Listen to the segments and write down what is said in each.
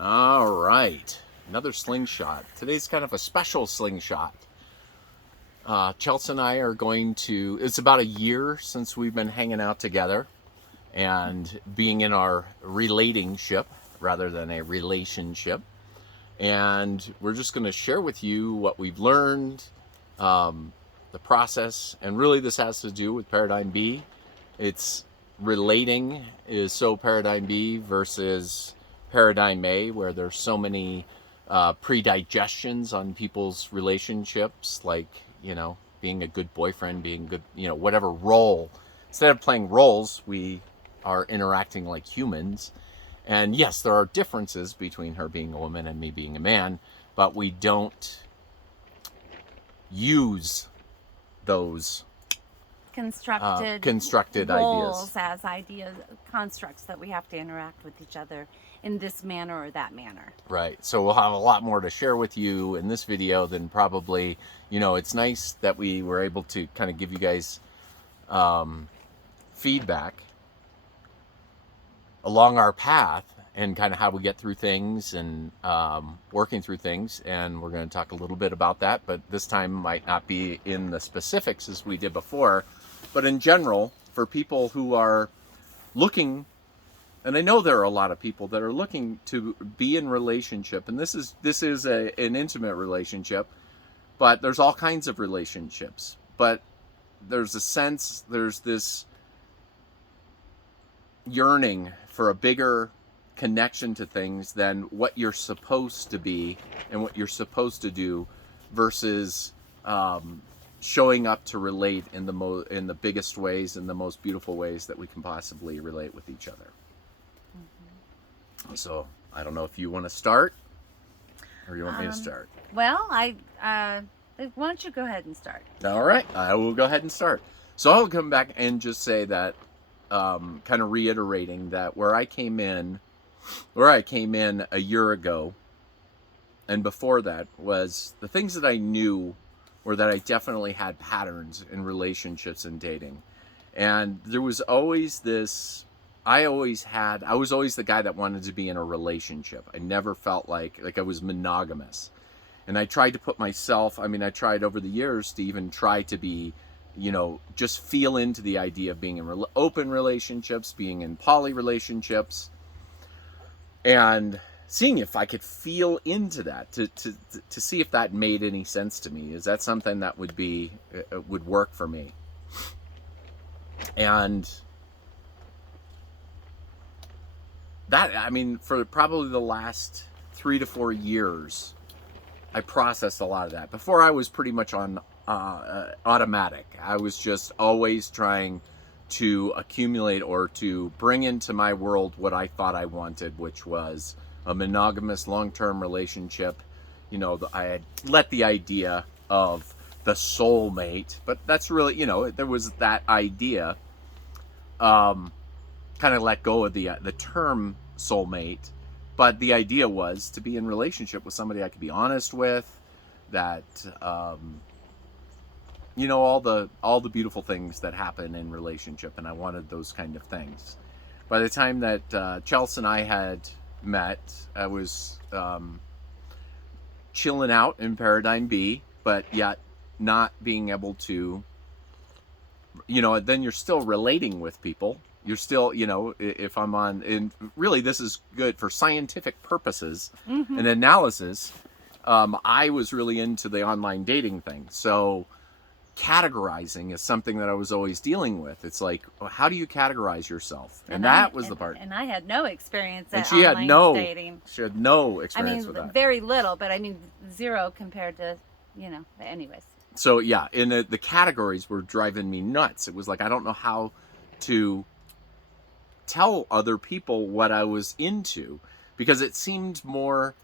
All right, another slingshot. Today's kind of a special slingshot. Chelsea and I are going to, it's about a year since we've been hanging out together and being in our relatingship rather than a relationship. And we're just going to share with you what we've learned, the process, and really this has to do with Paradigm B. It's relating is so Paradigm B versus Paradigm A, where there's so many predigestions on people's relationships, like, being a good boyfriend, being good, whatever role. Instead of playing roles, we are interacting like humans. And yes, there are differences between her being a woman and me being a man, but we don't use those constructed roles ideas as ideas, constructs that we have to interact with each other in this manner or that manner. Right. So we'll have a lot more to share with you in this video than probably, it's nice that we were able to kind of give you guys feedback along our path and kind of how we get through things and working through things. And we're going to talk a little bit about that, but this time might not be in the specifics as we did before. But in general, for people who are looking, and I know there are a lot of people that are looking to be in relationship, and this is an intimate relationship, but there's all kinds of relationships. But there's a sense, there's this yearning for a bigger connection to things than what you're supposed to be and what you're supposed to do versus showing up to relate in the biggest ways and the most beautiful ways that we can possibly relate with each other. Mm-hmm. So I don't know if you want to start or you want me to start. Well, why don't you go ahead and start? All right, I will go ahead and start. So I'll come back and just say that, kind of reiterating that where I came in a year ago and before that was the things that I knew were that I definitely had patterns in relationships and dating. And there was always this, I was always the guy that wanted to be in a relationship. I never felt like I was monogamous. And I tried to put myself, I tried over the years to even try to be, just feel into the idea of being in open relationships, being in poly relationships, and seeing if I could feel into that, to see if that made any sense to me. Is that something that would work for me? And that, for probably the last 3 to 4 years, I processed a lot of that. Before, I was pretty much on automatic. I was just always trying to accumulate or to bring into my world what I thought I wanted, which was a monogamous long-term relationship. I had let the idea of the soulmate, but that's really, there was that idea, kind of let go of the term soulmate, but the idea was to be in relationship with somebody I could be honest with, that, all the beautiful things that happen in relationship, and I wanted those kind of things. By the time that Chelsea and I had met, I was chilling out in Paradigm B, but yet not being able to, then you're still relating with people. You're still, if I'm on, and really this is good for scientific purposes and analysis. I was really into the online dating thing. So categorizing is something that I was always dealing with. It's like, how do you categorize yourself? And that was the part. And I had no experience at she online had no dating. She had no experience with that. Very little, but zero compared to, anyways. So yeah, and the categories were driving me nuts. It was like, I don't know how to tell other people what I was into, because it seemed more,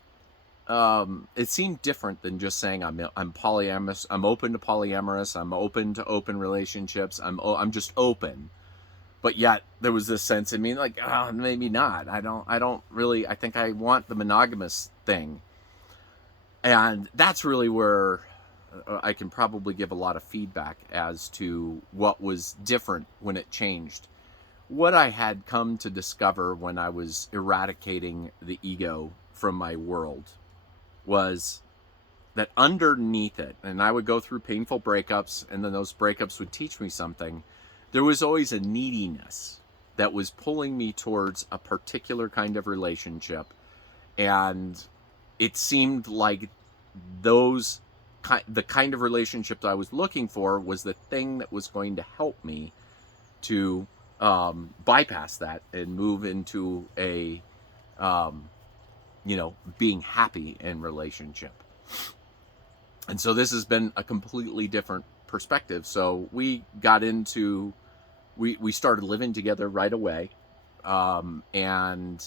it seemed different than just saying I'm polyamorous. I'm open to polyamorous. I'm open to open relationships. I'm just open. But yet there was this sense in me like, maybe not. I don't really, I think I want the monogamous thing. And that's really where I can probably give a lot of feedback as to what was different when it changed. What I had come to discover when I was eradicating the ego from my world was that underneath it, and I would go through painful breakups, and then those breakups would teach me something. There was always a neediness that was pulling me towards a particular kind of relationship. And it seemed like those the kind of relationship I was looking for was the thing that was going to help me to bypass that and move into a being happy in relationship. And so this has been a completely different perspective. So we started living together right away, and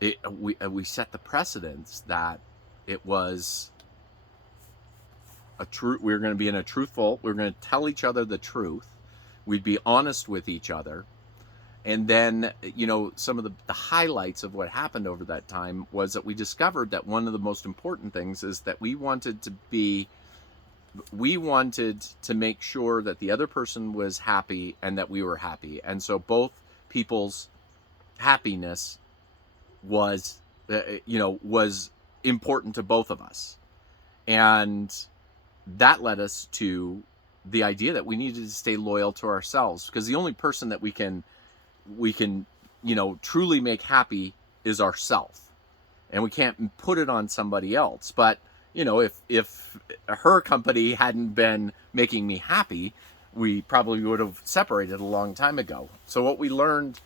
we set the precedence that it was we were going to be we're going to tell each other the truth. We'd be honest with each other. And then, some of the highlights of what happened over that time was that we discovered that one of the most important things is that we wanted to make sure that the other person was happy and that we were happy. And so both people's happiness was important to both of us. And that led us to the idea that we needed to stay loyal to ourselves, because the only person that we can truly make happy is ourself, and we can't put it on somebody else. But if her company hadn't been making me happy, we probably would have separated a long time ago. So what we learned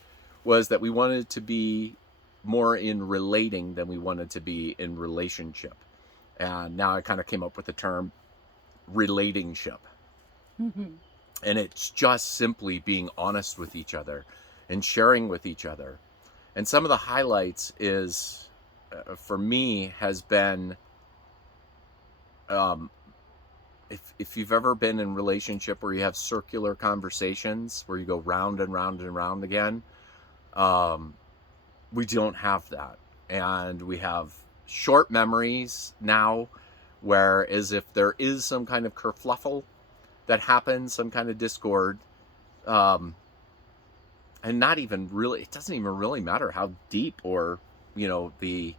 was that we wanted to be more in relating than we wanted to be in relationship. And now I kind of came up with the term relatingship. Mm-hmm. And it's just simply being honest with each other and sharing with each other. And some of the highlights is, for me, has been, if you've ever been in a relationship where you have circular conversations, where you go round and round and round again, we don't have that. And we have short memories now, whereas if there is some kind of kerfluffle that happens, some kind of discord, and not even really, it doesn't even really matter how deep or, the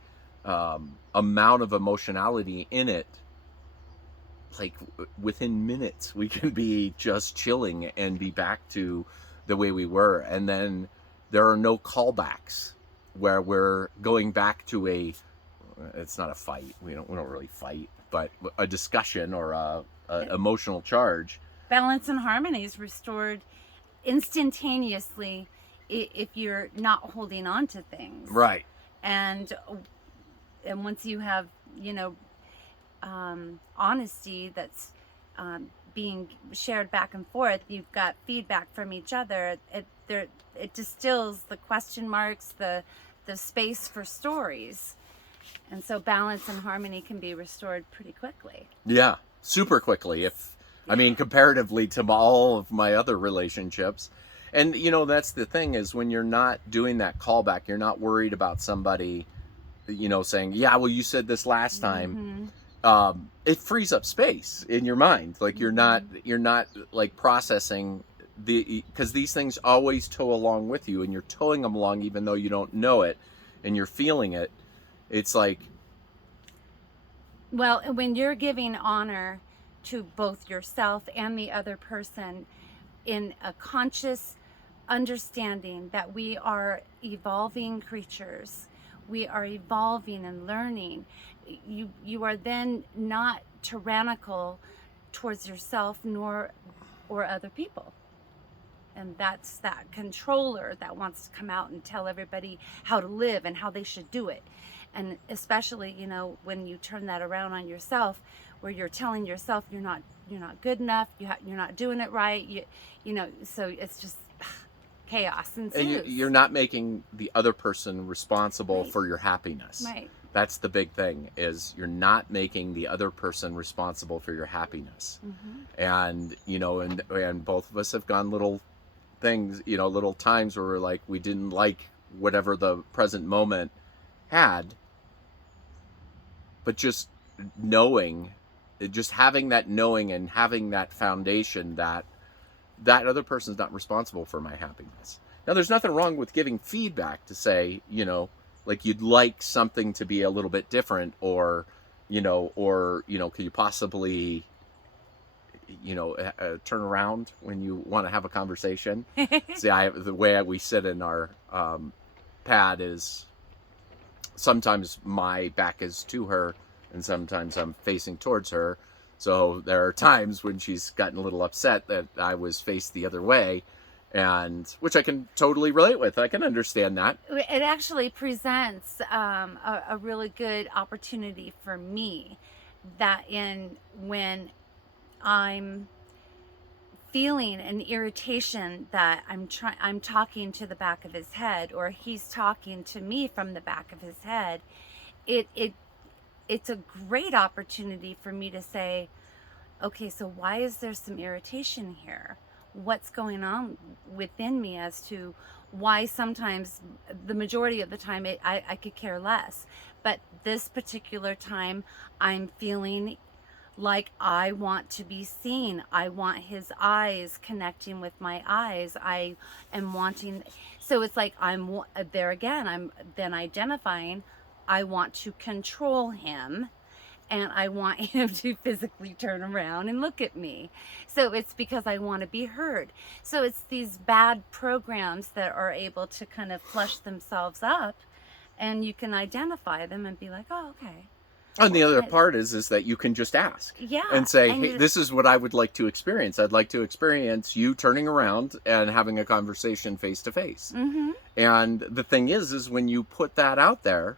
amount of emotionality in it. Like within minutes, we can be just chilling and be back to the way we were. And then there are no callbacks where we're going back to it's not a fight. We don't really fight, but a discussion or a emotional charge. Balance and harmony is restored instantaneously if you're not holding on to things. Right. And once you have, honesty that's being shared back and forth, you've got feedback from each other. It distills the question marks, the space for stories. And so balance and harmony can be restored pretty quickly. Yeah, super quickly. Comparatively to all of my other relationships. And, that's the thing, is when you're not doing that callback, you're not worried about somebody, saying, yeah, well, you said this last time. Mm-hmm. It frees up space in your mind. Like you're not like processing because these things always tow along with you, and you're towing them along even though you don't know it and you're feeling it. It's like, well, when you're giving honor to both yourself and the other person in a conscious understanding that we are evolving creatures, we are evolving and learning, you are then not tyrannical towards yourself or other people. And that's that controller that wants to come out and tell everybody how to live and how they should do it. And especially, when you turn that around on yourself, where you're telling yourself you're not good enough, you're not doing it right, so it's just chaos ensues. And you're not making the other person responsible Right. for your happiness. Right. That's the big thing, is you're not making the other person responsible for your happiness. Mm-hmm. And both of us have gone little things, little times where we're like, we didn't like whatever the present moment had, but just having that knowing and having that foundation that other person's not responsible for my happiness. Now, there's nothing wrong with giving feedback to say, Like you'd like something to be a little bit different, or could you possibly turn around when you want to have a conversation. See, the way we sit in our pad is sometimes my back is to her and sometimes I'm facing towards her. So there are times when she's gotten a little upset that I was faced the other way, and which I can totally relate with. I can understand that. It actually presents a really good opportunity for me, that when I'm feeling an irritation, that I'm talking to the back of his head, or he's talking to me from the back of his head, it's a great opportunity for me to say, okay, so why is there some irritation here? What's going on within me as to why sometimes, the majority of the time, I could care less. But this particular time, I'm feeling like I want to be seen. I want his eyes connecting with my eyes. I am wanting, so it's like I'm there again. I'm then identifying, I want to control him, and I want him to physically turn around and look at me. So it's because I want to be heard. So it's these bad programs that are able to kind of flush themselves up, and you can identify them and be like, oh, okay. And the other part is that you can just ask. Yeah. And say, hey, this is what I would like to experience. I'd like to experience you turning around and having a conversation face to face. Mm-hmm. And the thing is when you put that out there,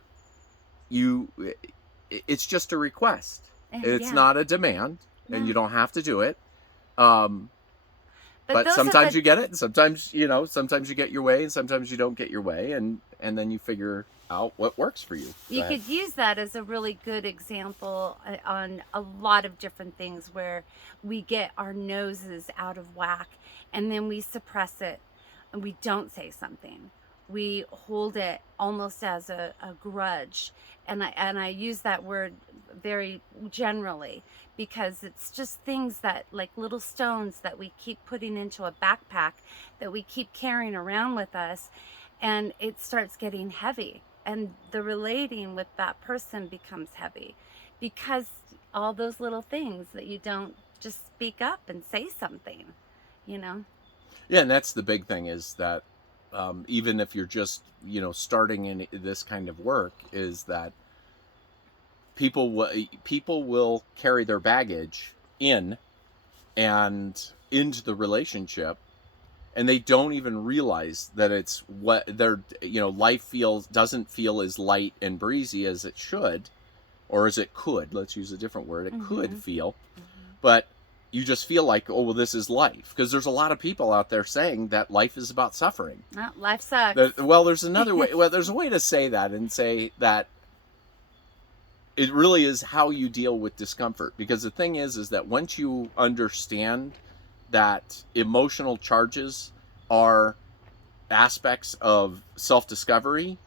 it's just a request. It's not a demand, and you don't have to do it. But sometimes you get it, and sometimes you get your way, and sometimes you don't get your way, and then you figure out what works for you. You could use that as a really good example on a lot of different things where we get our noses out of whack, and then we suppress it, and we don't say something. We hold it almost as a grudge, and I use that word very generally, because it's just things that, like little stones that we keep putting into a backpack that we keep carrying around with us, and it starts getting heavy, and the relating with that person becomes heavy because all those little things that you don't just speak up and say something. Yeah, and that's the big thing, is that even if you're just starting in this kind of work, is that people will carry their baggage in and into the relationship, and they don't even realize that it's what their life doesn't feel as light and breezy as it should, or as it could. Let's use a different word. It could feel, but you just feel like, oh, well, this is life. Because there's a lot of people out there saying that life is about suffering. Life sucks. Well, there's another way. Well, there's a way to say that, and say that it really is how you deal with discomfort. Because the thing is that once you understand that emotional charges are aspects of self-discovery,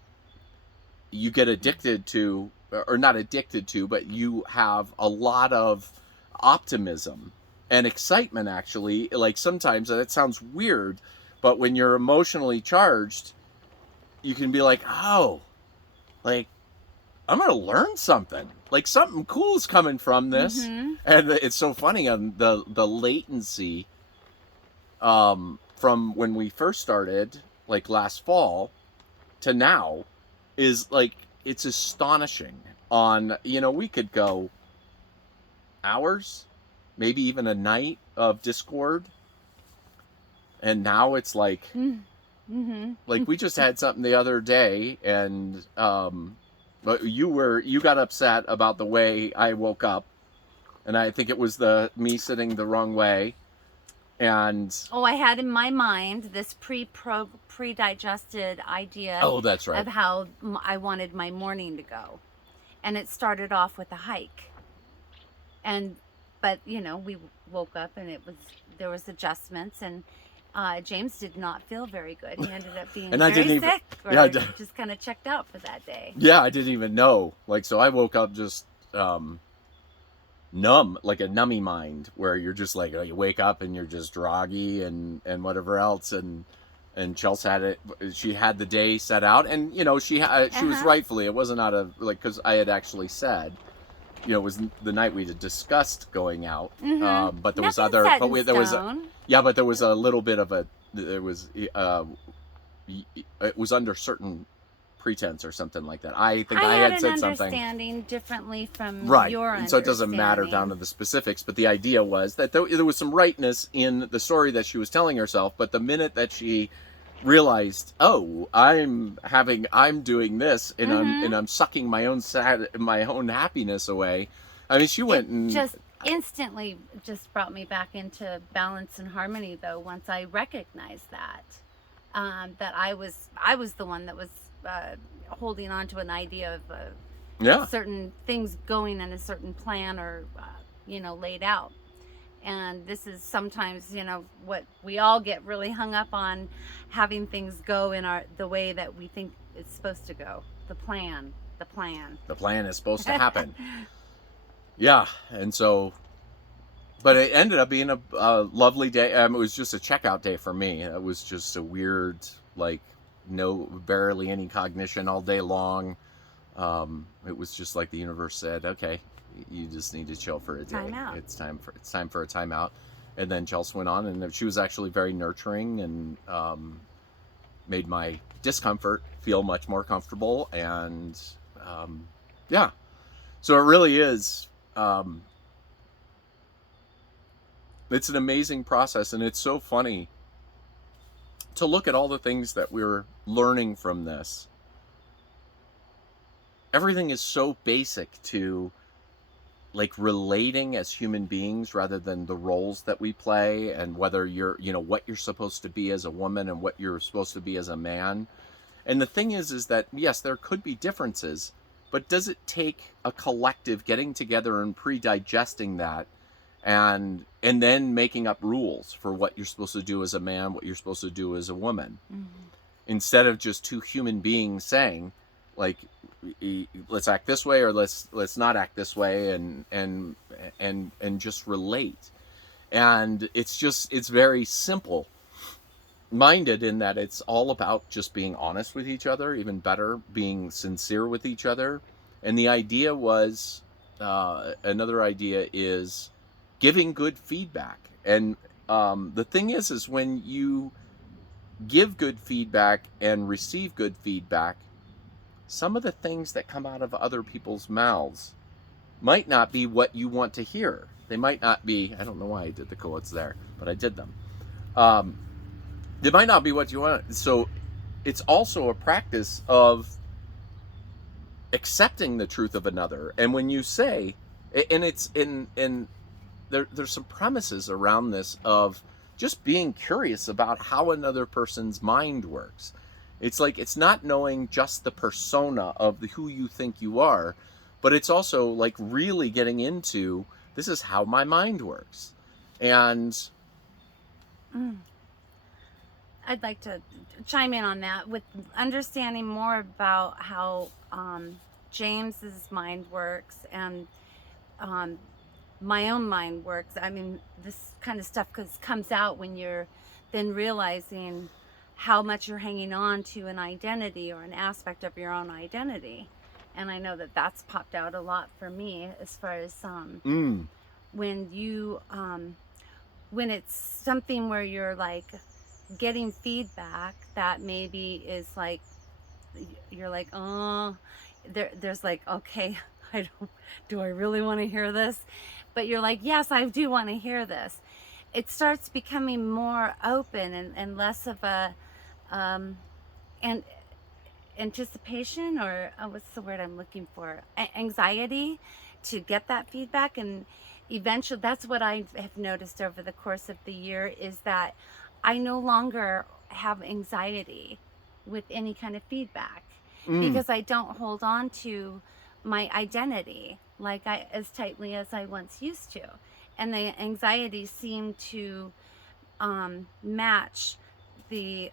you get addicted to, or not addicted to, but you have a lot of optimism and excitement, actually. Like sometimes, and it sounds weird, but when you're emotionally charged, you can be like, oh, like, I'm going to learn something. Like something cool is coming from this. And it's so funny, on the latency from when we first started, like last fall, to now, is like, it's astonishing. On, we could go hours, maybe even a night of Discord, and now it's like, like we just had something the other day, and but you got upset about the way I woke up, and I think it was me sitting the wrong way, and I had in my mind this pre-digested idea. Oh, that's right. Of how I wanted my morning to go, and it started off with a hike, but we woke up and there was adjustments, and James did not feel very good. He ended up being very sick, or just kind of checked out for that day. Yeah, I didn't even know. Like, so I woke up just numb, like a nummy mind, where you're just like, you wake up and you're just groggy and whatever else, and And Chelsea had it. She had the day set out, and she was rightfully. It wasn't out of because I had actually said, it was the night we had discussed going out. But there was Nothing's other. set But in there was stone. but there was a little bit of a. There was it was under certain pretense or something like that. I think I had said something. Understanding differently from Right, your and so it doesn't matter down to the specifics, but the idea was that there was some rightness in the story that she was telling herself, but the minute that she realized, oh, I'm doing this, and I'm sucking my own happiness away. I mean, she went and just instantly just brought me back into balance and harmony, though, once I recognized that that I was the one that was holding on to an idea of certain things going in a certain plan or laid out. And this is sometimes what we all get really hung up on, having things go in the way that we think it's supposed to go. The plan is supposed to happen. Yeah, and so, but it ended up being a lovely day. It was just a checkout day for me. It was just a weird, barely any cognition all day long. It was just like the universe said, okay, you just need to chill for a day. Time out. It's time for a timeout. And then Chelsea went on, and she was actually very nurturing and made my discomfort feel much more comfortable. And so it really is. It's an amazing process, and it's so funny to look at all the things that we're learning from this. Everything is so basic to relating as human beings rather than the roles that we play, and whether you're what you're supposed to be as a woman and what you're supposed to be as a man. And the thing is that yes, there could be differences, but does it take a collective getting together and pre-digesting that and then making up rules for what you're supposed to do as a man, what you're supposed to do as a woman, instead of just two human beings saying, let's act this way or let's not act this way, and just relate. And it's very simple minded in that it's all about just being honest with each other, even better, being sincere with each other. And the idea was, another idea is giving good feedback. And the thing is when you give good feedback and receive good feedback, some of the things that come out of other people's mouths might not be what you want to hear. They might not be, I don't know why I did the quotes there, but I did them. They might not be what you want. So it's also a practice of accepting the truth of another. And when you say, and it's there's some premises around this of just being curious about how another person's mind works. It's it's not knowing just the persona of who you think you are, but it's also really getting into, this is how my mind works. And I'd like to chime in on that with understanding more about how James's mind works and my own mind works. I mean, this kind of stuff comes out when you're then realizing how much you're hanging on to an identity or an aspect of your own identity. And I know that that's popped out a lot for me as far as when you when it's something where you're getting feedback that maybe is you're oh, there's okay, do I really want to hear this? But you're yes, I do want to hear this. It starts becoming more open and less of a and anticipation, or what's the word I'm looking for? Anxiety to get that feedback. And eventually, that's what I have noticed over the course of the year, is that I no longer have anxiety with any kind of feedback because I don't hold on to my identity as tightly as I once used to. And the anxiety seemed to match the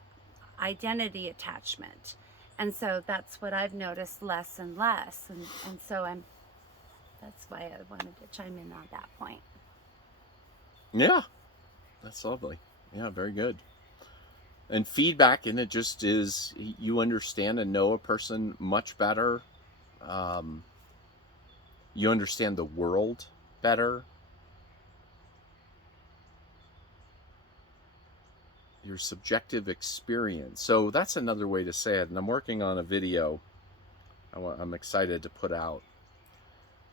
identity attachment. And so that's what I've noticed less and less. And so that's why I wanted to chime in on that point. Yeah, that's lovely. Yeah, very good. And feedback, and it just is, you understand and know a person much better. Um, you understand the world better. Your subjective experience. So that's another way to say it. And I'm working on a video I'm excited to put out.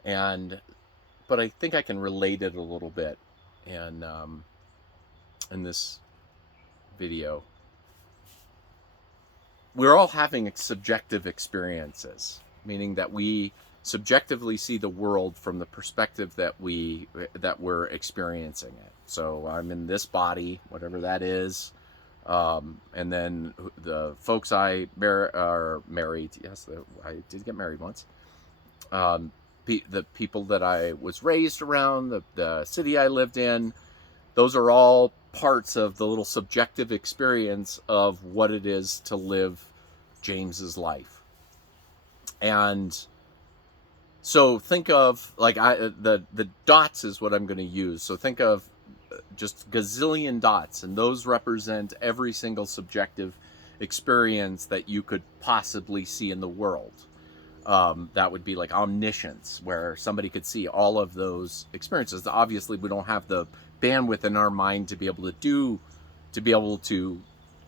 But I think I can relate it a little bit in this video. We're all having subjective experiences, meaning that we subjectively see the world from the perspective that we're experiencing it. So I'm in this body, whatever that is, and then the folks are married. Yes, I did get married once. The people that I was raised around, the city I lived in, those are all parts of the little subjective experience of what it is to live James's life. And so think of like the dots is what I'm going to use. So think of just gazillion dots, and those represent every single subjective experience that you could possibly see in the world. That would be like omniscience, where somebody could see all of those experiences. Obviously, we don't have the bandwidth in our mind to be able to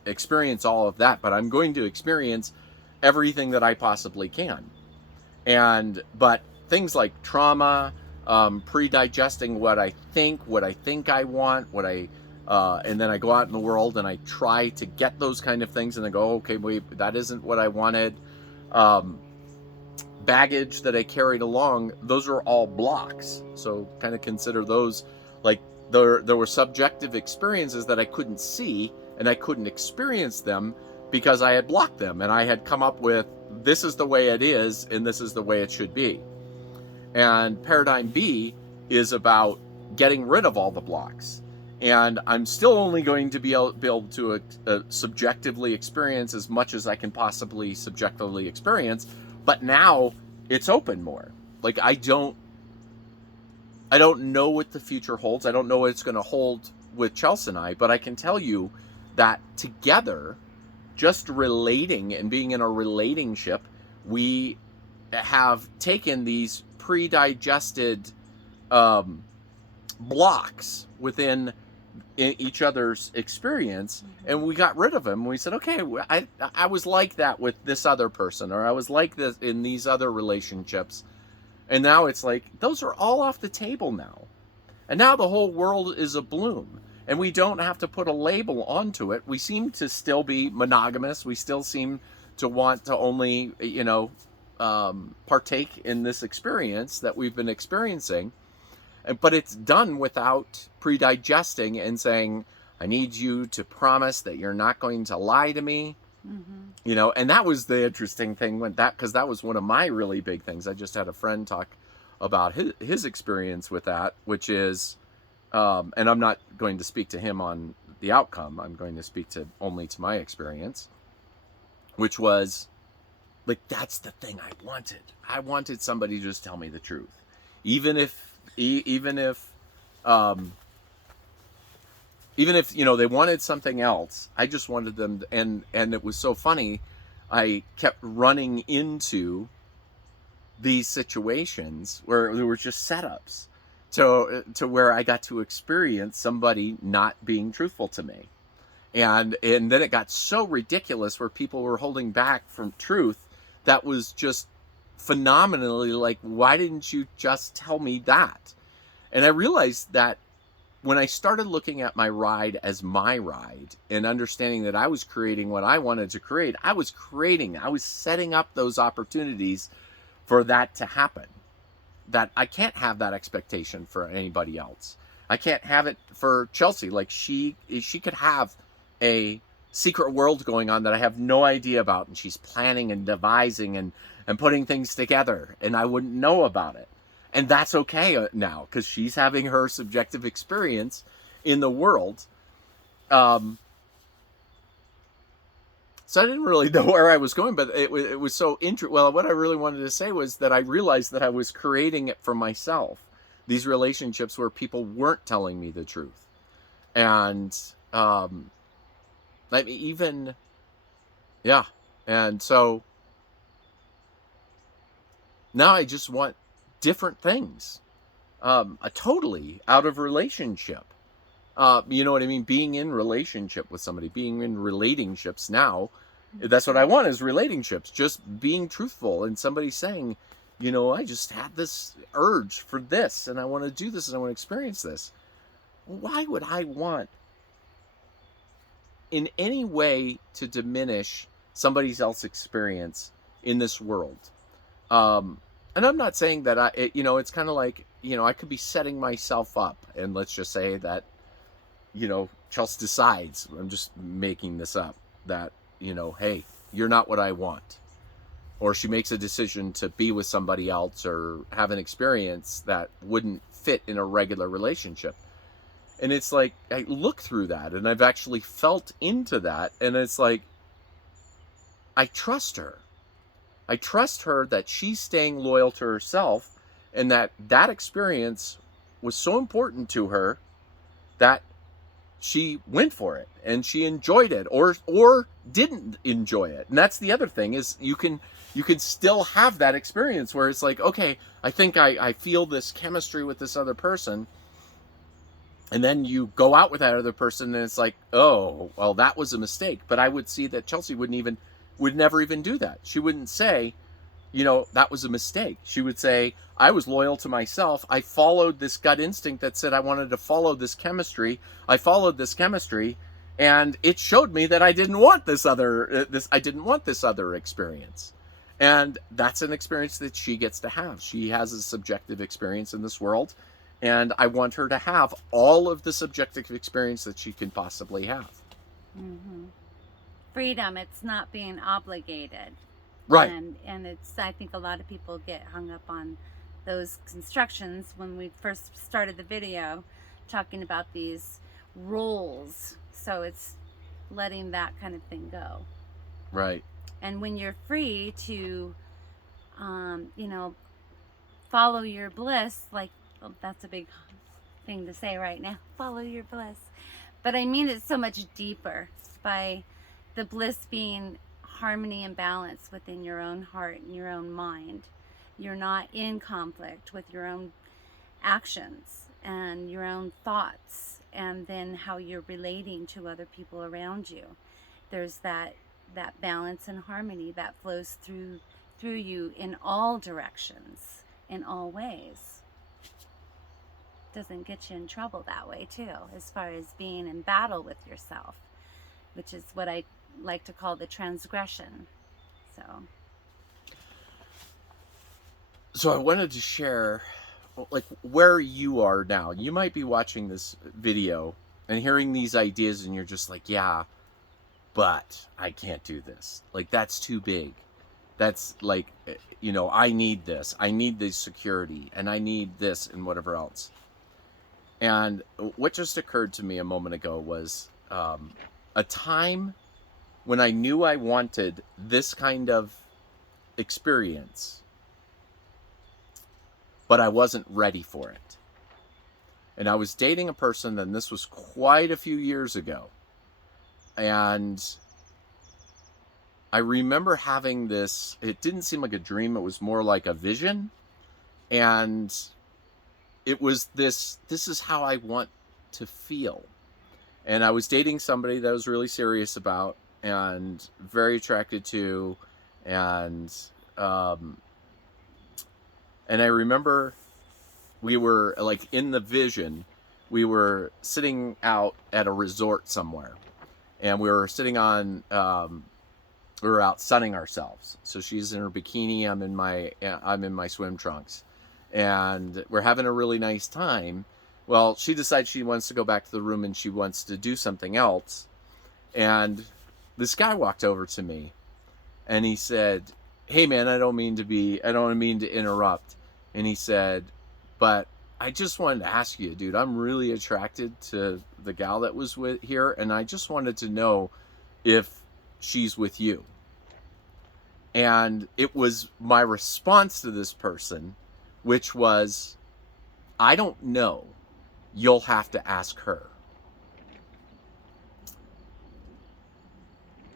experience all of that, but I'm going to experience everything that I possibly can. But things like trauma, pre-digesting what I think I want, and then I go out in the world and I try to get those kind of things, and I go, okay, wait, that isn't what I wanted. Baggage that I carried along, those are all blocks. So kind of consider those like there were subjective experiences that I couldn't see and I couldn't experience them because I had blocked them, and I had come up with, this is the way it is and this is the way it should be. And paradigm B is about getting rid of all the blocks. And I'm still only going to be able to subjectively experience as much as I can possibly subjectively experience. But now it's open more. Like I don't know what the future holds. I don't know what it's going to hold with Chelsea and I, but I can tell you that together, just relating and being in a relatingship, we have taken these pre-digested blocks within each other's experience, and we got rid of them. We said, okay, I was like that with this other person, or I was like this in these other relationships, and now it's like those are all off the table now, and now the whole world is a bloom, and we don't have to put a label onto it. We seem to still be monogamous. We still seem to want to only partake in this experience that we've been experiencing. But it's done without pre-digesting and saying, I need you to promise that you're not going to lie to me. Mm-hmm. And that was the interesting thing because that was one of my really big things. I just had a friend talk about his experience with that, which is, and I'm not going to speak to him on the outcome. I'm going to speak only to my experience, which was like, that's the thing I wanted. I wanted somebody to just tell me the truth. Even if they wanted something else, I just wanted them. And it was so funny. I kept running into these situations where there were just setups to where I got to experience somebody not being truthful to me. And then it got so ridiculous where people were holding back from truth that was just phenomenally like, why didn't you just tell me that? And I realized that when I started looking at my ride as my ride and understanding that I was creating what I wanted to create, I was setting up those opportunities for that to happen. That I can't have that expectation for anybody else. I can't have it for Chelsea. Like she could have a secret world going on that I have no idea about, and she's planning and devising and putting things together, and I wouldn't know about it. And that's okay now, because she's having her subjective experience in the world. So I didn't really know where I was going, but it was so interesting. Well, what I really wanted to say was that I realized that I was creating it for myself. These relationships where people weren't telling me the truth. And I mean, even, yeah. And so now I just want different things, totally out of relationship. You know what I mean? Being in relationship with somebody, being in relationships now, that's what I want is relationships. Just being truthful and somebody saying, you know, I just had this urge for this and I want to do this and I want to experience this. Why would I want in any way to diminish somebody else's experience in this world? Um, and I'm not saying that you know, it's kind of like, you know, I could be setting myself up, and let's just say that, you know, Chelsea decides, I'm just making this up, that, you know, hey, you're not what I want. Or she makes a decision to be with somebody else or have an experience that wouldn't fit in a regular relationship. And it's like, I look through that and I've actually felt into that. And it's like, I trust her. I trust her that she's staying loyal to herself and that that experience was so important to her that she went for it and she enjoyed it or didn't enjoy it. And that's the other thing is you can still have that experience where it's like, okay, I think I feel this chemistry with this other person, and then you go out with that other person and it's like, oh, well, that was a mistake. But I would see that Chelsea would never even do that. She wouldn't say, you know, that was a mistake. She would say, I was loyal to myself. I followed this gut instinct that said I wanted to follow this chemistry. I followed this chemistry, and it showed me that I didn't want this other experience. And that's an experience that she gets to have. She has a subjective experience in this world, and I want her to have all of the subjective experience that she can possibly have. Mm-hmm. Freedom, it's not being obligated. Right. And it's, I think a lot of people get hung up on those constructions when we first started the video talking about these roles. So it's letting that kind of thing go. Right. And when you're free to, you know, follow your bliss, like, well, that's a big thing to say right now, follow your bliss. But I mean it so much deeper, by the bliss being harmony and balance within your own heart and your own mind. You're not in conflict with your own actions and your own thoughts, and then how you're relating to other people around you. There's that balance and harmony that flows through you in all directions, in all ways. Doesn't get you in trouble that way too, as far as being in battle with yourself, which is what I like to call the transgression. So I wanted to share, like, where you are now. You might be watching this video and hearing these ideas and you're just like, yeah, but I can't do this. Like, that's too big. That's like, you know, I need this. I need this security and I need this and whatever else. And what just occurred to me a moment ago was a time when I knew I wanted this kind of experience, but I wasn't ready for it. And I was dating a person, and this was quite a few years ago. And I remember having this, it didn't seem like a dream, it was more like a vision. And it was this is how I want to feel. And I was dating somebody that I was really serious about and very attracted to, and I remember we were, like, in the vision, we were sitting out at a resort somewhere, and we were sitting on we were out sunning ourselves. So she's in her bikini, I'm in my swim trunks, and we're having a really nice time. Well, she decides she wants to go back to the room and she wants to do something else. And this guy walked over to me and he said, hey man, I don't mean to interrupt. And he said, but I just wanted to ask you, dude, I'm really attracted to the gal that was with here. And I just wanted to know if she's with you. And it was my response to this person, which was, I don't know. You'll have to ask her.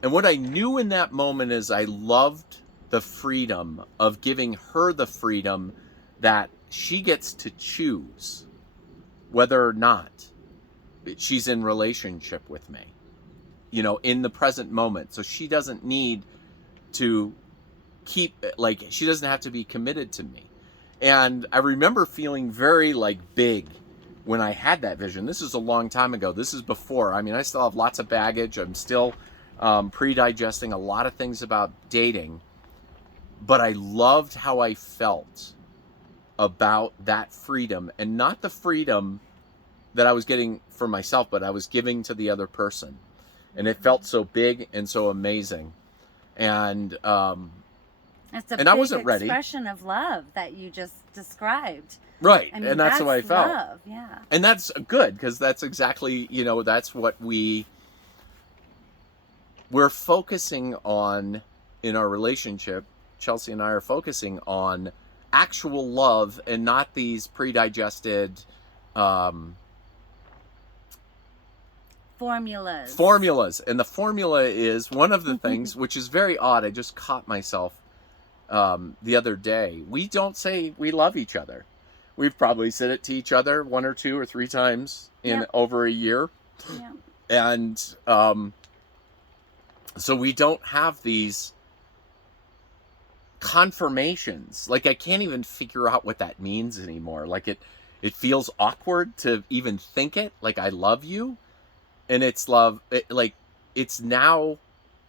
And what I knew in that moment is I loved the freedom of giving her the freedom that she gets to choose whether or not she's in relationship with me, in the present moment. So she doesn't need to she doesn't have to be committed to me. And I remember feeling very big when I had that vision. This is a long time ago. This is before. I mean, I still have lots of baggage. I'm still pre-digesting a lot of things about dating. But I loved how I felt about that freedom, and not the freedom that I was getting for myself, but I was giving to the other person. And it felt so big and so amazing. And It's a and big I wasn't ready. expression of love that you just described. Right. I mean, And that's how I felt. love, yeah. And that's good, because that's exactly, that's what we're focusing on in our relationship. Chelsea and I are focusing on actual love and not these pre-digested formulas. And the formula is one of the things which is very odd. I just caught myself the other day. We don't say we love each other. We've probably said it to each other 1 or 2 or 3 times in over a year. Yeah. And so we don't have these confirmations. I can't even figure out what that means anymore. It feels awkward to even think it. I love you. And it's love. It's now,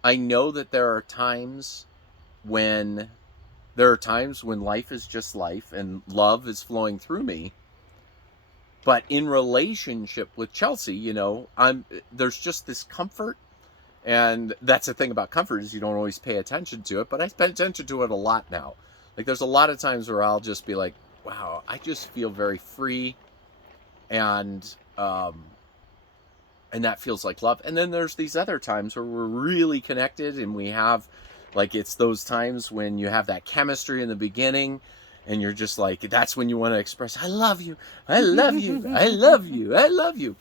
I know that there are times when life is just life and love is flowing through me. But in relationship with Chelsea, there's just this comfort. And that's the thing about comfort, is you don't always pay attention to it, but I pay attention to it a lot now. There's a lot of times where I'll just be like, wow, I just feel very free. And that feels like love. And then there's these other times where we're really connected, and we have, it's those times when you have that chemistry in the beginning, and you're just that's when you want to express, I love you, I love you, I love you, I love you.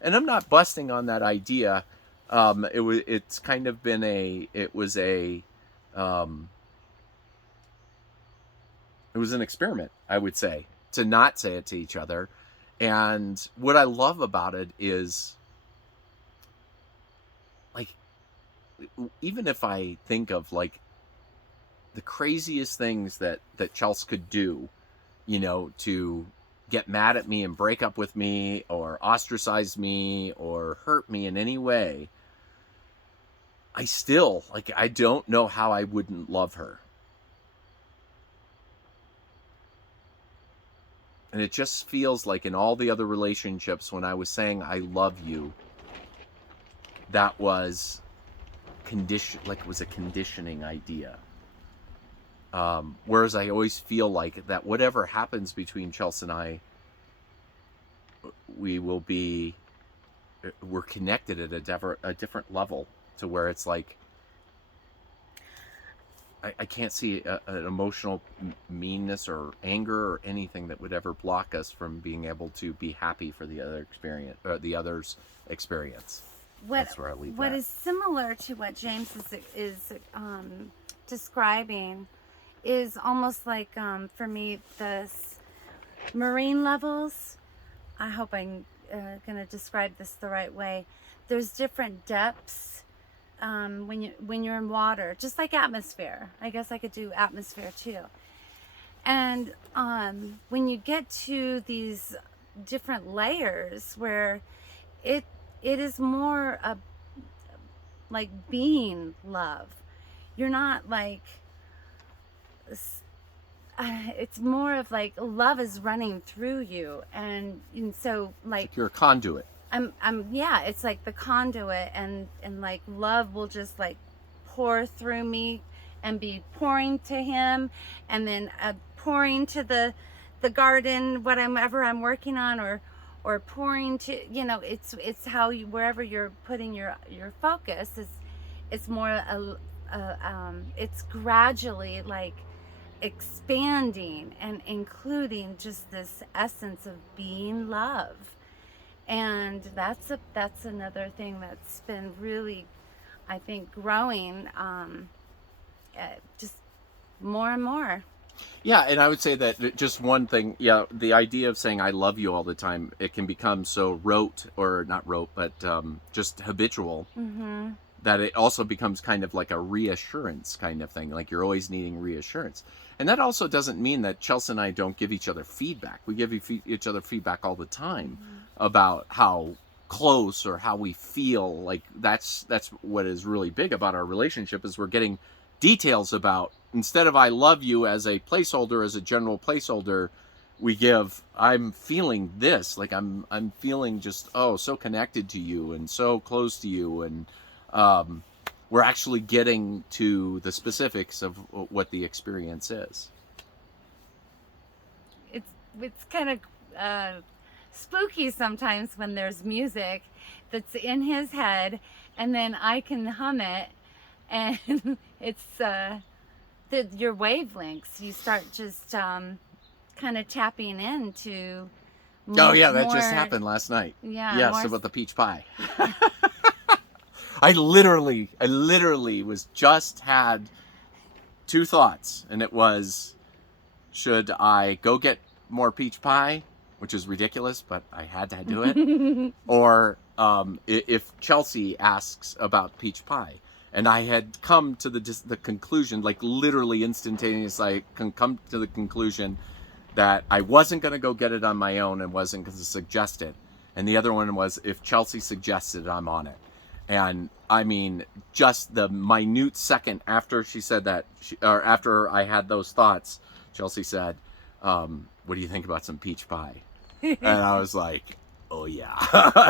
And I'm not busting on that idea. It's kind of been it was an experiment, I would say, to not say it to each other. And what I love about it is, even if I think of the craziest things that Chelsea could do, to get mad at me and break up with me or ostracize me or hurt me in any way, I still, I don't know how I wouldn't love her. And it just feels like in all the other relationships, when I was saying I love you, that was it was a conditioning idea. Whereas I always feel that whatever happens between Chelsea and I, we're connected at a different level, to where it's I can't see an emotional meanness or anger or anything that would ever block us from being able to be happy for the other experience, or the other's experience. That's where I leave what that. is similar to what James is describing is almost for me, this marine levels. I hope I'm going to describe this the right way. There's different depths when you're in water, just like atmosphere. I guess I could do atmosphere too. And when you get to these different layers where it is more being love. You're not it's more of love is running through you, and so you're a conduit. Yeah, it's the conduit, and love will just pour through me and be pouring to him, and then pouring to the garden, whatever I'm working on, or pouring to, it's how you, wherever you're putting your focus, it's more it's gradually expanding and including just this essence of being love. And that's another thing that's been really I think, growing just more and more. Yeah, and I would say that just one thing, yeah, the idea of saying I love you all the time, it can become so rote, or not rote, but just habitual, Mm-hmm. that it also becomes kind of like a reassurance kind of thing. Like you're always needing reassurance. And that also doesn't mean that Chelsea and I don't give each other feedback. We give each other feedback all the time Mm-hmm. about how close or how we feel. Like that's what is really big about our relationship, is we're getting details about, instead of I love you as a placeholder, as a general placeholder, we give I'm feeling this, like I'm feeling just, oh, so connected to you and so close to you, and um, we're actually getting to the specifics of what the experience is. It's it's kind of spooky sometimes when there's music that's in his head, and then I can hum it, and it's your wavelengths. You start just kind of tapping into Oh yeah, that just more, happened last night. yeah, Yes, more. about the peach pie. I literally was just had two thoughts, and it was, should I go get more peach pie, which is ridiculous, but I had to do it, or if Chelsea asks about peach pie. And I had come to the conclusion, like literally instantaneous, I can come to the conclusion that I wasn't going to go get it on my own and wasn't going to suggest it. And the other one was, if Chelsea suggests it, I'm on it. And I mean, just the minute second after she said that, or after I had those thoughts, Chelsea said, what do you think about some peach pie? And I was like, oh yeah.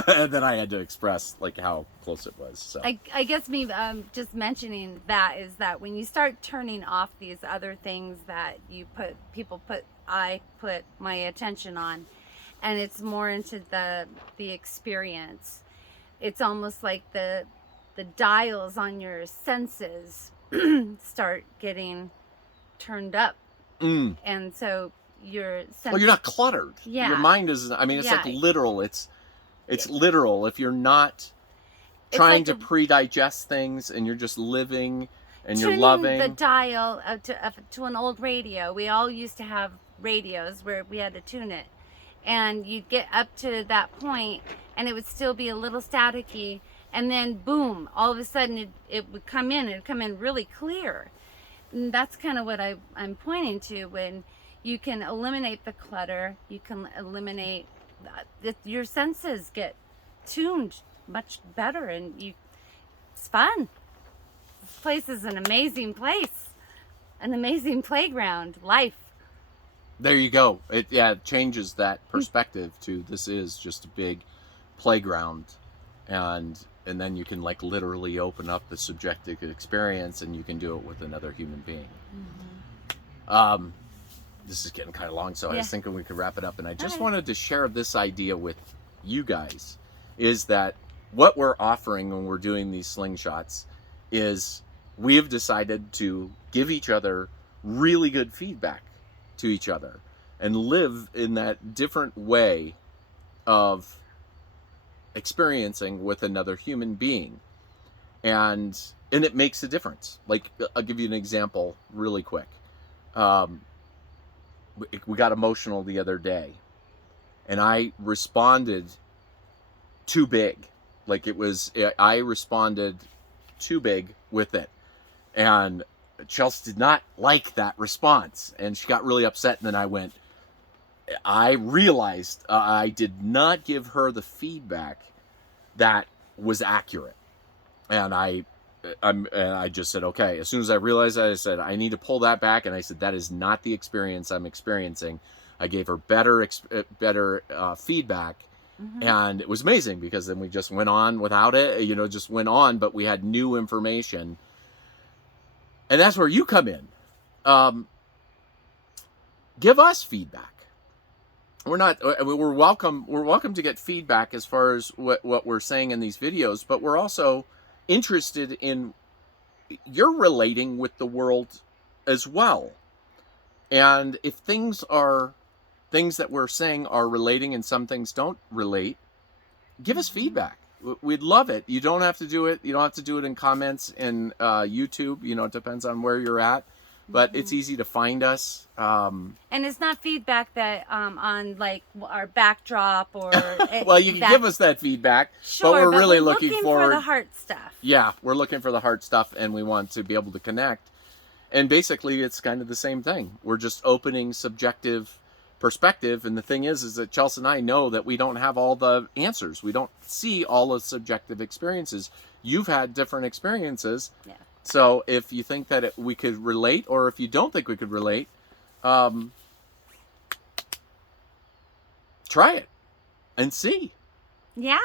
And then I had to express like how close it was. So I guess me just mentioning that is that when you start turning off these other things that I put my attention on, and it's more into the experience, it's almost like the dials on your senses start getting turned up, and so your sense, well, you're not cluttered. Yeah. Your mind is, I mean, it's Yeah. like literal. It's literal. If you're not trying like to pre-digest things and you're just living and you're tuning loving. the dial to an old radio. We all used to have radios where we had to tune it, and you'd get up to that point and it would still be a little staticky, and then boom, all of a sudden it would come in, and it'd come in really clear. And that's kind of what I'm pointing to. When you can eliminate the clutter, you can eliminate your senses get tuned much better, and it's fun. This place is an amazing place, an amazing playground, life. There you go. It changes that perspective to, this is just a big playground, and then you can like literally open up the subjective experience, and you can do it with another human being. This is getting kind of long, so I was thinking we could wrap it up, and I just wanted to share this idea with you guys, is that what we're offering when we're doing these slingshots is we have decided to give each other really good feedback to each other and live in that different way of experiencing with another human being, and it makes a difference. Like, I'll give you an example really quick. We got emotional the other day, and I responded too big. Like, I responded too big with it, and Chelsea did not like that response, and she got really upset. And then I realized I did not give her the feedback that was accurate, and I just said, okay. As soon as I realized that, I said, I need to pull that back, and I said, that is not the experience I'm experiencing. I gave her better feedback. And it was amazing, because then we just went on without it, just went on, but we had new information. And that's where you come in. Give us feedback. We're welcome to get feedback as far as what we're saying in these videos, but we're also interested in your relating with the world as well. And if things that we're saying are relating and some things don't relate, give us feedback. We'd love it. You don't have to do it. You don't have to do it in comments in YouTube. You know, it depends on where you're at, but it's easy to find us. And it's not feedback that on like our backdrop or well, you can give us that feedback, sure, but we're really looking for forward the heart stuff. Yeah, we're looking for the heart stuff, and we want to be able to connect. And basically, it's kind of the same thing. We're just opening subjective perspective, and the thing is that Chelsea and I know that we don't have all the answers. We don't see all the subjective experiences. You've had different experiences. Yeah. So if you think that we could relate, or if you don't think we could relate, try it and see. Yeah.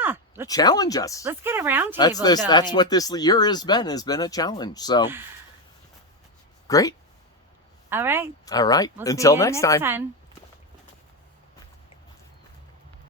Challenge us. Let's get a round table going. That's what this year has been a challenge. So great. All right. All right. We'll Until see you next time. time.